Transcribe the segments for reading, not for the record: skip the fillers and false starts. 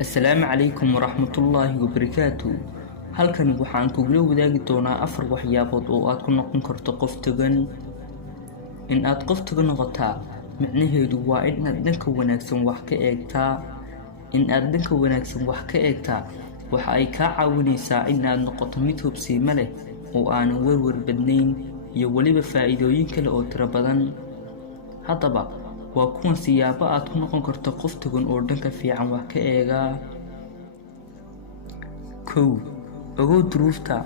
Assalaamu calaykum waraxmatullaahi wabarakaatuh. Halkan waxaan kugula wadaagi doonaa 4 waxyaabood oo aad ku noqon karto qof togan. In aad qof togan noqotaa micnaheedu waa in aad dhanka wanaagsan wax ka eegtaa. Waxa ay kaa caawinaysaa in aad noqoto mid hubsiimo leh oo aan warwar badnayn iyo waliba faa'iidooyin kale oo tiro badan. Haddaba waa kuwan siyaabo aad ku noqon karto qof togan oo dhanka fiican wax ka eega. 1. Ogow duruufta.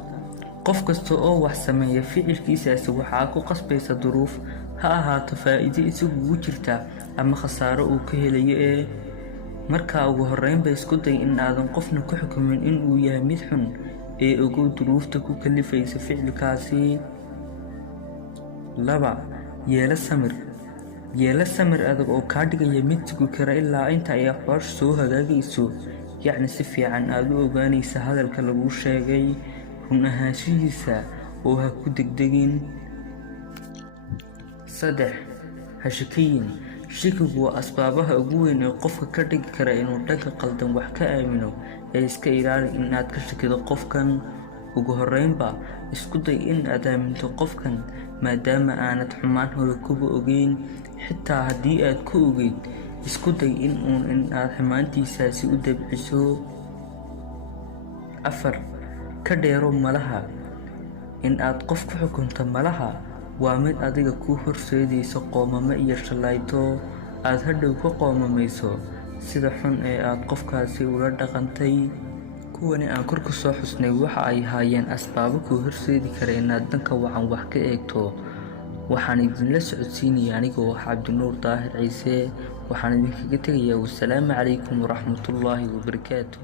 Qof kasta oo wax sameeya ficilkiisaasi waxaa ku qasbaysa duruuf, ha ahaato faa'iido isagu ugu jirta ama khasaaro uu ka helayo. Marka ugu horreynba isku day in aadan qofna ku xukumin in uu yahay mid xun ogow duruufta ku kalifaysa ficilkaasi. 2. Yeelo samir adag oo kaa dhigaya mid sugi kara ilaa inta ay waxbarasho soo hagaagayso, yacni si fiican aad u ogaanaysa hadalka laguu sheegay run ahaanshihiisa oo ha ku degdegin. 3. Ha shakiyin. Shakigu waa asbaabaha ugu weyn ee qofka ka dhigi kara inuu dhanka qaldan wax ka aamino. Iska ilaali in aad ka shakido qofkan. Ugu horreynba isku day in aad aaminto qofkan maadaama aanad xumaan hore kuba ogeyn. Xitaa haddii aad ku ogeyd, isku day in aad xumaantiisaasi u dabciso. 4. Ka dheero malaha. In aad qof ku xukunto malaha waa mid adiga kuu horseedaysa qoomamo iyo shalayto aad hadhow ka qoomamayso sida xun ee aad qofkaasi ula dhaqantay. Kuwani aan kor ku soo xusnay waxa ay haayeen asbaabo kuu horseedi kara inaad dhanka wacan wax ka eegto. Waxaan idinla socodsiinaya anigoo Cabdinuur Daahir Ciise. Waxaan idinkaga tegayaa wassalaamu calaykum waraxmatullaahi wabarakaatuh.